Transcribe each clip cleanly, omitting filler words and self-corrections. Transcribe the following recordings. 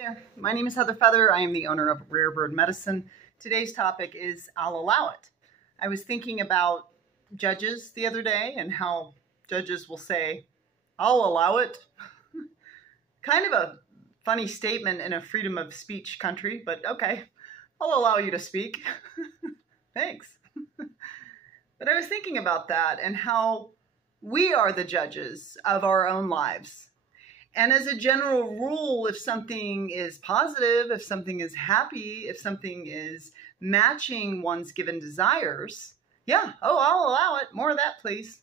There. My name is Heather Feather. I am the owner of Rare Bird Medicine. Today's topic is I'll allow it. I was thinking about judges the other day and how judges will say, I'll allow it. Kind of a funny statement in a freedom of speech country, but okay, I'll allow you to speak. Thanks. But I was thinking about that and how we are the judges of our own lives. And as a general rule, if something is positive, if something is happy, if something is matching one's given desires, yeah, I'll allow it. More of that, please.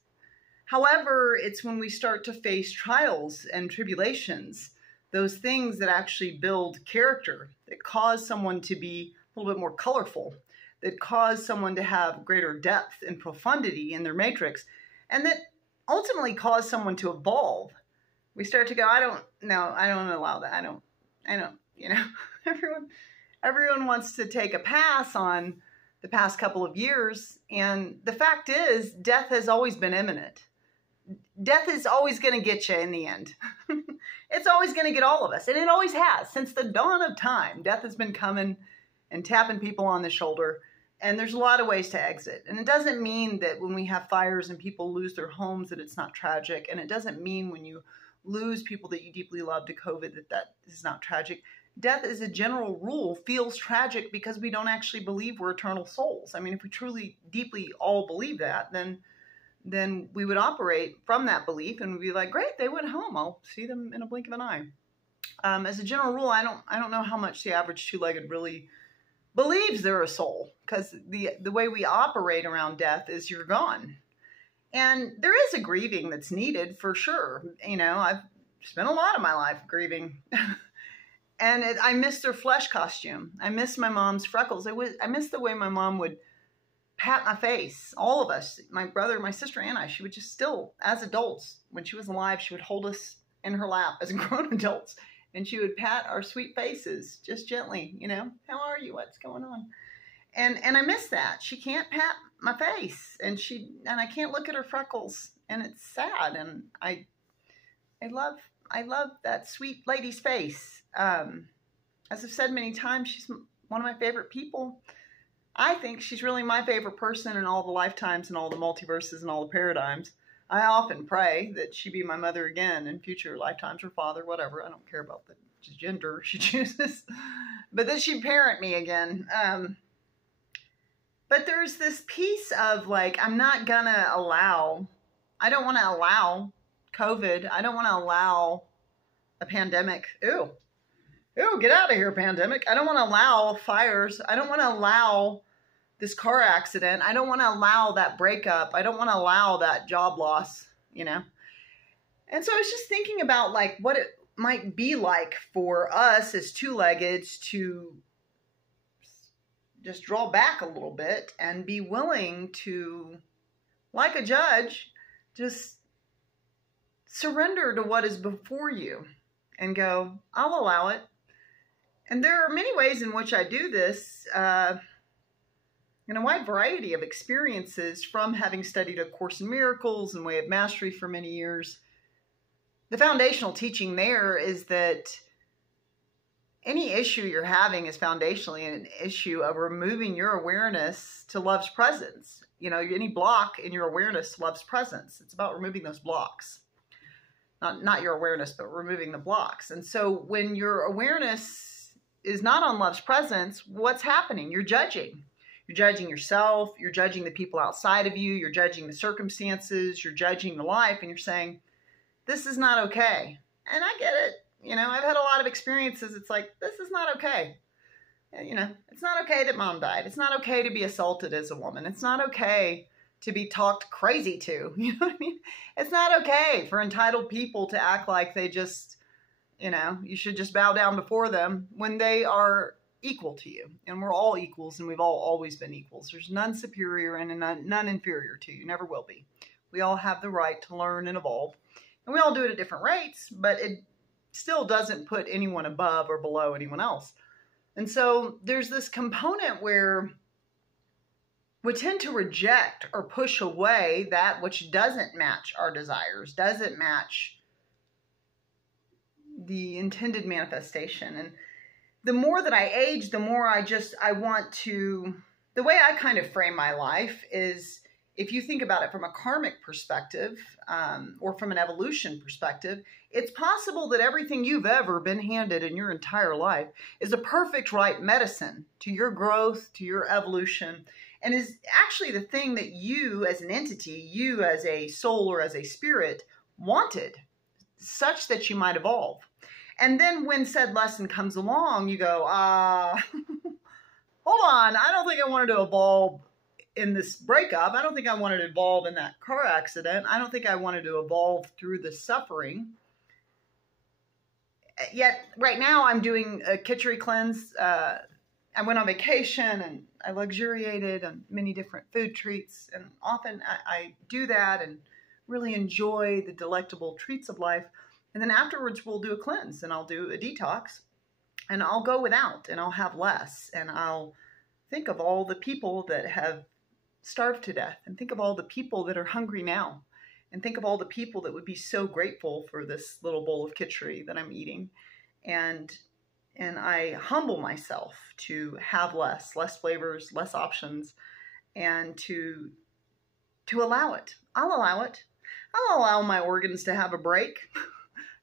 However, it's when we start to face trials and tribulations, those things that actually build character, that cause someone to be a little bit more colorful, that cause someone to have greater depth and profundity in their matrix, and that ultimately cause someone to evolve. We start to go, I don't allow that. I don't, everyone wants to take a pass on the past couple of years. And the fact is, death has always been imminent. Death is always going to get you in the end. It's always going to get all of us. And it always has. Since the dawn of time, death has been coming and tapping people on the shoulder. And there's a lot of ways to exit. And it doesn't mean that when we have fires and people lose their homes that it's not tragic. And it doesn't mean when you lose people that you deeply love to COVID that is not tragic. Death, as a general rule, feels tragic because we don't actually believe we're eternal souls. I mean, if we truly, deeply all believe that, then we would operate from that belief and we'd be like, great, they went home. I'll see them in a blink of an eye. As a general rule, I don't know how much the average two-legged really believes they're a soul, because the way we operate around death is you're gone. And there is a grieving that's needed for sure. I've spent a lot of my life grieving. And I miss their flesh costume. I miss my mom's freckles. I miss the way my mom would pat my face. All of us, my brother, my sister, and I, she would just still, as adults, when she was alive, she would hold us in her lap as grown adults. And she would pat our sweet faces just gently, how are you? What's going on? And I miss that. She can't pat my face and I can't look at her freckles, and it's sad. And I love that sweet lady's face. As I've said many times, she's one of my favorite people. I think she's really my favorite person in all the lifetimes and all the multiverses and all the paradigms. I often pray that she be my mother again in future lifetimes, or father, whatever. I don't care about the gender she chooses, but that she'd parent me again. But there's this piece of like, I don't want to allow COVID. I don't want to allow a pandemic. Ew, get out of here, pandemic. I don't want to allow fires. I don't want to allow this car accident. I don't want to allow that breakup. I don't want to allow that job loss, And so I was just thinking about like what it might be like for us as two-leggeds to just draw back a little bit and be willing to, like a judge, just surrender to what is before you and go, I'll allow it. And there are many ways in which I do this, in a wide variety of experiences, from having studied A Course in Miracles and Way of Mastery for many years. The foundational teaching there is that any issue you're having is foundationally an issue of removing your awareness to love's presence. Any block in your awareness to love's presence. It's about removing those blocks. Not your awareness, but removing the blocks. And so when your awareness is not on love's presence, what's happening? You're judging. You're judging yourself. You're judging the people outside of you. You're judging the circumstances. You're judging the life. And you're saying, this is not okay. And I get it. I've had a lot of experiences. It's like, this is not okay. It's not okay that mom died. It's not okay to be assaulted as a woman. It's not okay to be talked crazy to. You know what I mean? It's not okay for entitled people to act like they just, you should just bow down before them when they are equal to you. And we're all equals, and we've all always been equals. There's none superior and none inferior to you. Never will be. We all have the right to learn and evolve. And we all do it at different rates, but it still doesn't put anyone above or below anyone else. And so there's this component where we tend to reject or push away that which doesn't match our desires, doesn't match the intended manifestation. And the more that I age, the more I want to, the way I kind of frame my life is, if you think about it from a karmic perspective, or from an evolution perspective, it's possible that everything you've ever been handed in your entire life is a perfect right medicine to your growth, to your evolution, and is actually the thing that you as an entity, you as a soul or as a spirit wanted, such that you might evolve. And then when said lesson comes along, you go, hold on, I don't think I wanted to evolve in this breakup. I don't think I wanted to evolve in that car accident. I don't think I wanted to evolve through the suffering. Yet right now I'm doing a Kitchery cleanse. I went on vacation and I luxuriated on many different food treats. And often I do that and really enjoy the delectable treats of life. And then afterwards we'll do a cleanse and I'll do a detox and I'll go without and I'll have less. And I'll think of all the people that have starved to death, and think of all the people that are hungry now, and think of all the people that would be so grateful for this little bowl of Kitchery that I'm eating. And I humble myself to have less flavors, less options, and to allow it. I'll allow it. I'll allow my organs to have a break.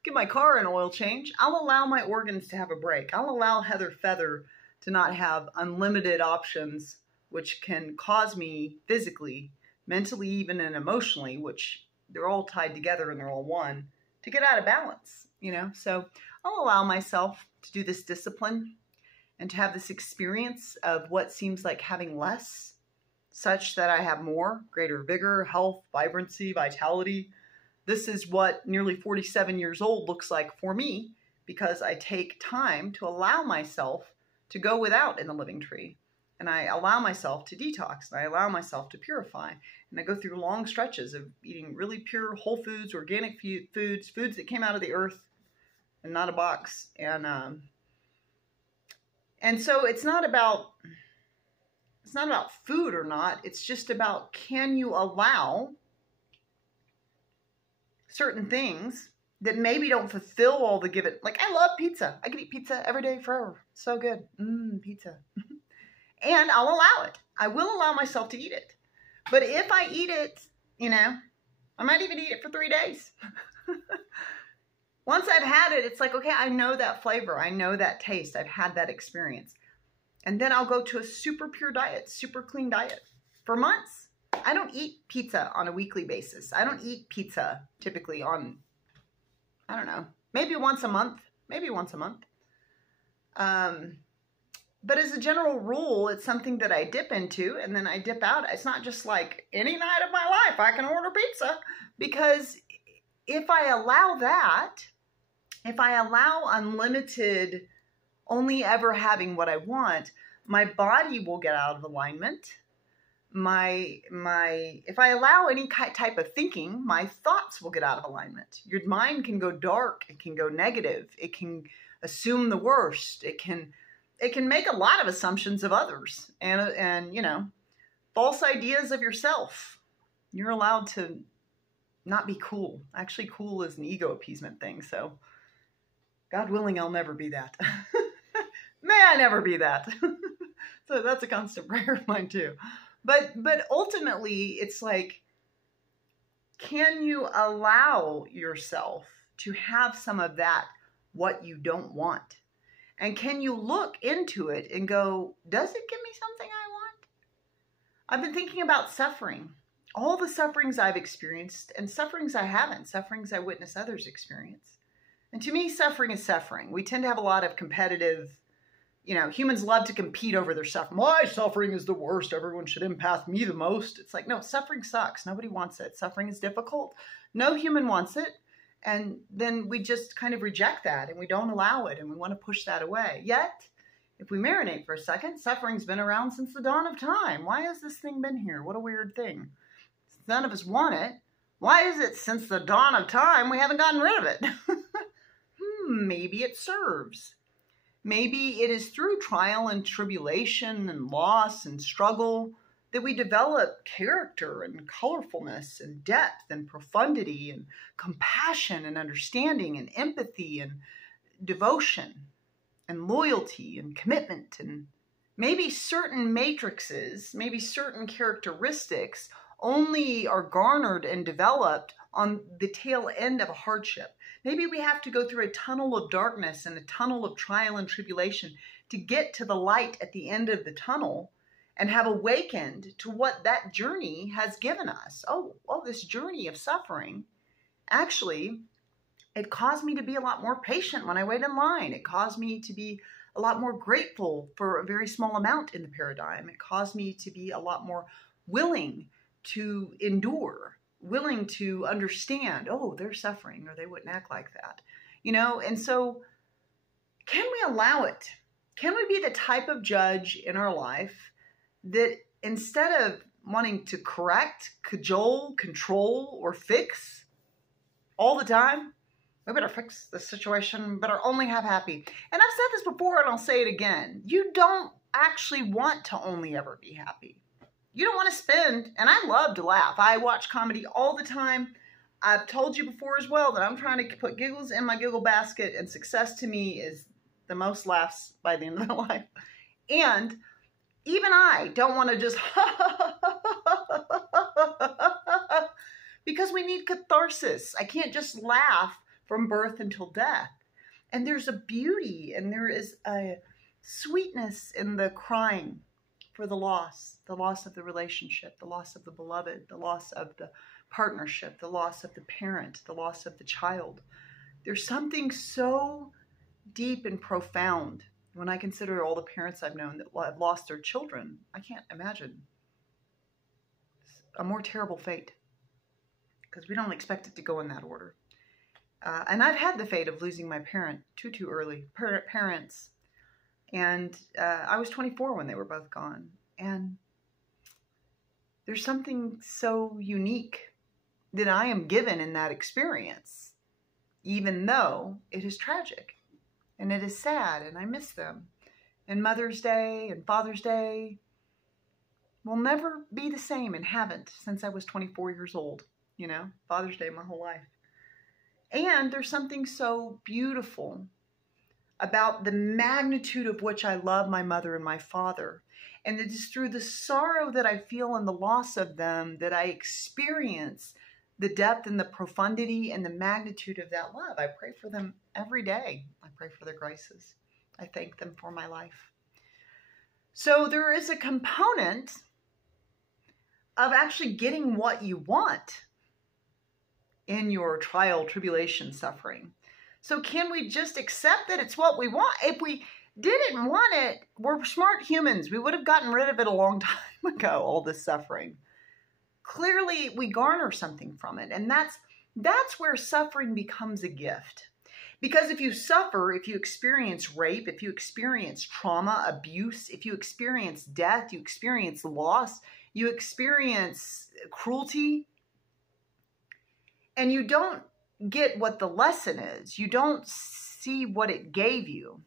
Give my car an oil change. I'll allow my organs to have a break. I'll allow Heather Feather to not have unlimited options, which can cause me physically, mentally, even and emotionally, which they're all tied together and they're all one, to get out of balance, you know? So I'll allow myself to do this discipline and to have this experience of what seems like having less, such that I have more, greater vigor, health, vibrancy, vitality. This is what nearly 47 years old looks like for me, because I take time to allow myself to go without in the living tree. And I allow myself to detox, and I allow myself to purify. And I go through long stretches of eating really pure whole foods, organic foods, foods that came out of the earth and not a box. And so it's not about food or not. It's just about, can you allow certain things that maybe don't fulfill all the given. Like, I love pizza. I could eat pizza every day forever. So good. Pizza. And I'll allow it. I will allow myself to eat it. But if I eat it, you know, I might even eat it for 3 days. Once I've had it, it's like, okay, I know that flavor. I know that taste. I've had that experience. And then I'll go to a super pure diet, super clean diet for months. I don't eat pizza on a weekly basis. I don't eat pizza typically on, I don't know, maybe once a month. But as a general rule, it's something that I dip into and then I dip out. It's not just like any night of my life I can order pizza, because if I allow that, if I allow unlimited, only ever having what I want, my body will get out of alignment. If I allow any type of thinking, my thoughts will get out of alignment. Your mind can go dark. It can go negative. It can assume the worst. It can make a lot of assumptions of others and, you know, false ideas of yourself. You're allowed to not be cool. Actually, cool is an ego appeasement thing. So God willing, I'll never be that. May I never be that. So that's a constant prayer of mine too. But ultimately, it's like, can you allow yourself to have some of that, what you don't want? And can you look into it and go, does it give me something I want? I've been thinking about suffering. All the sufferings I've experienced and sufferings I haven't, sufferings I witness others experience. And to me, suffering is suffering. We tend to have a lot of competitive, you know, humans love to compete over their suffering. My suffering is the worst. Everyone should empath me the most. It's like, no, suffering sucks. Nobody wants it. Suffering is difficult. No human wants it. And then we just kind of reject that and we don't allow it and we want to push that away. Yet, if we marinate for a second, suffering's been around since the dawn of time. Why has this thing been here? What a weird thing. None of us want it. Why is it since the dawn of time we haven't gotten rid of it? Maybe it serves. Maybe it is through trial and tribulation and loss and struggle that we develop character and colorfulness and depth and profundity and compassion and understanding and empathy and devotion and loyalty and commitment, and maybe certain matrices, maybe certain characteristics only are garnered and developed on the tail end of a hardship. Maybe we have to go through a tunnel of darkness and a tunnel of trial and tribulation to get to the light at the end of the tunnel and have awakened to what that journey has given us. Oh, this journey of suffering, actually, it caused me to be a lot more patient when I wait in line. It caused me to be a lot more grateful for a very small amount in the paradigm. It caused me to be a lot more willing to endure, willing to understand, oh, they're suffering or they wouldn't act like that. And so can we allow it? Can we be the type of judge in our life that instead of wanting to correct, cajole, control, or fix all the time, we better fix the situation, better only have happy. And I've said this before and I'll say it again. You don't actually want to only ever be happy. You don't want to spend, and I love to laugh. I watch comedy all the time. I've told you before as well that I'm trying to put giggles in my giggle basket, and success to me is the most laughs by the end of my life. And even I don't want to just because we need catharsis. I can't just laugh from birth until death. And there's a beauty and there is a sweetness in the crying for the loss of the relationship, the loss of the beloved, the loss of the partnership, the loss of the parent, the loss of the child. There's something so deep and profound when I consider all the parents I've known that have lost their children. I can't imagine a more terrible fate, because we don't expect it to go in that order. And I've had the fate of losing my parent too early, parents. And I was 24 when they were both gone. And there's something so unique that I am given in that experience, even though it is tragic and it is sad and I miss them. And Mother's Day and Father's Day will never be the same, and haven't since I was 24 years old. Father's Day my whole life. And there's something so beautiful about the magnitude of which I love my mother and my father. And it is through the sorrow that I feel and the loss of them that I experience the depth and the profundity and the magnitude of that love. I pray for them every day. I pray for their graces. I thank them for my life. So there is a component of actually getting what you want in your trial, tribulation, suffering. So can we just accept that it's what we want? If we didn't want it, we're smart humans. We would have gotten rid of it a long time ago, all this suffering. Clearly, we garner something from it. And that's where suffering becomes a gift. Because if you suffer, if you experience rape, if you experience trauma, abuse, if you experience death, you experience loss, you experience cruelty, and you don't get what the lesson is, you don't see what it gave you,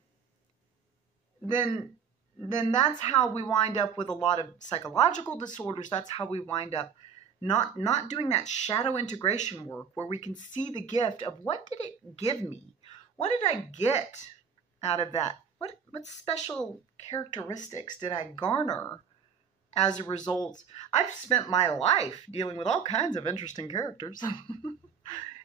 then that's how we wind up with a lot of psychological disorders. That's how we wind up not doing that shadow integration work where we can see the gift of what did it give me? What did I get out of that? What special characteristics did I garner as a result? I've spent my life dealing with all kinds of interesting characters.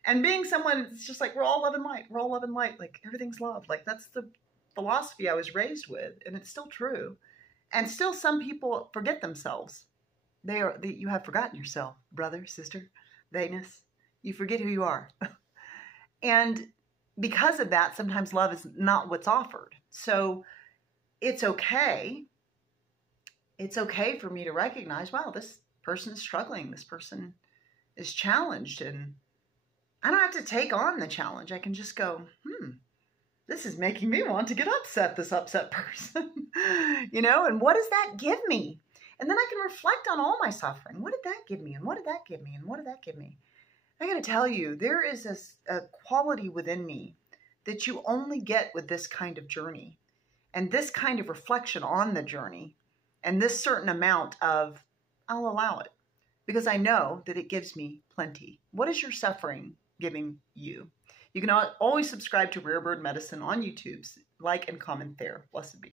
And being someone, it's just like, we're all love and light. We're all love and light. Like, everything's love. Like, that's the philosophy I was raised with. And it's still true. And still some people forget themselves. You have forgotten yourself, brother, sister, they-ness. You forget who you are. And because of that, sometimes love is not what's offered. So it's okay. It's okay for me to recognize, wow, this person is struggling. This person is challenged, and I don't have to take on the challenge. I can just go, this is making me want to get upset, this upset person, and what does that give me? And then I can reflect on all my suffering. What did that give me? And what did that give me? And what did that give me? I got to tell you, there is a quality within me that you only get with this kind of journey and this kind of reflection on the journey and this certain amount of, I'll allow it because I know that it gives me plenty. What is your suffering giving you? You can always subscribe to Rare Bird Medicine on YouTube. Like and comment there. Blessed be.